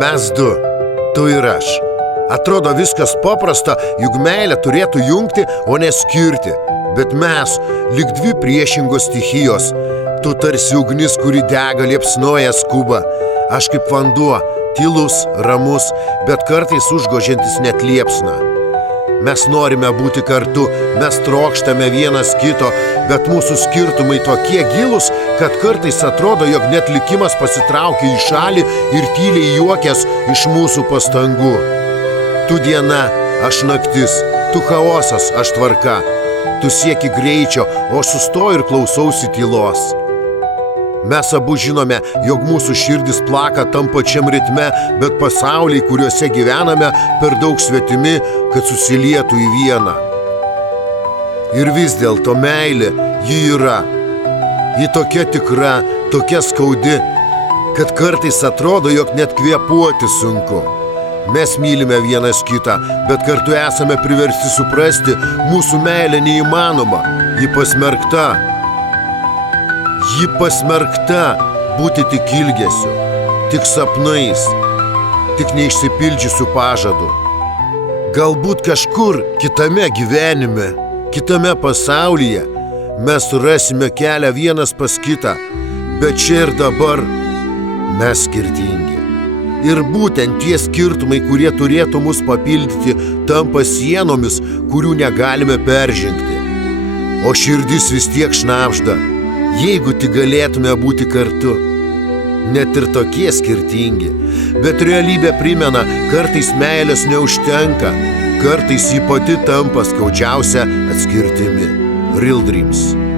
Mes du, tu ir aš. Atrodo viskas paprasta, juk meilė turėtų jungti, o ne skirti. Bet mes, lyg dvi priešingos stichijos. Tu tarsi ugnis, kuri dega, liepsnoja, skuba. Aš kaip vanduo, tylus, ramus, bet kartais užgožiantis net liepsną. Mes norime būti kartu, mes trokštame vienas kito, bet mūsų skirtumai tokie gilūs, kad kartais atrodo, jog net likimas pasitraukia į šalį ir tyliai juokias iš mūsų pastangų. Tu diena, aš naktis, tu chaosas, aš tvarka. Tu sieki greičio, o aš sustoju ir klausausi tylos. Mes abu žinome, jog mūsų širdis plaka tam pačiam ritme, bet pasauliai, kuriuose gyvename, per daug svetimi, kad susilietų į vieną. Ir vis dėlto meilė, ji yra. Ji tokia tikra, tokia skaudi, kad kartais atrodo, jog net kvėpuoti sunku. Mes mylime vienas kitą, bet kartu esame priversti suprasti, mūsų meilė neįmanoma, ji pasmerkta. Ji pasmerkta būti tik ilgesiu, tik sapnais, tik neišsipildžiusiu pažadu. Galbūt kažkur kitame gyvenime, kitame pasaulyje mes surasime kelią vienas pas kitą, bet čia ir dabar mes skirtingi. Ir būtent tie skirtumai, kurie turėtų mus papildyti, tampa sienomis, kurių negalime peržengti. O širdis vis tiek šnabžda. Jeigu tik galėtume būti kartu, net ir tokie skirtingi, bet realybė primena, kartais meilės neužtenka, kartais ji pati tampa skaudžiausia atskirtimi. Real Dreams.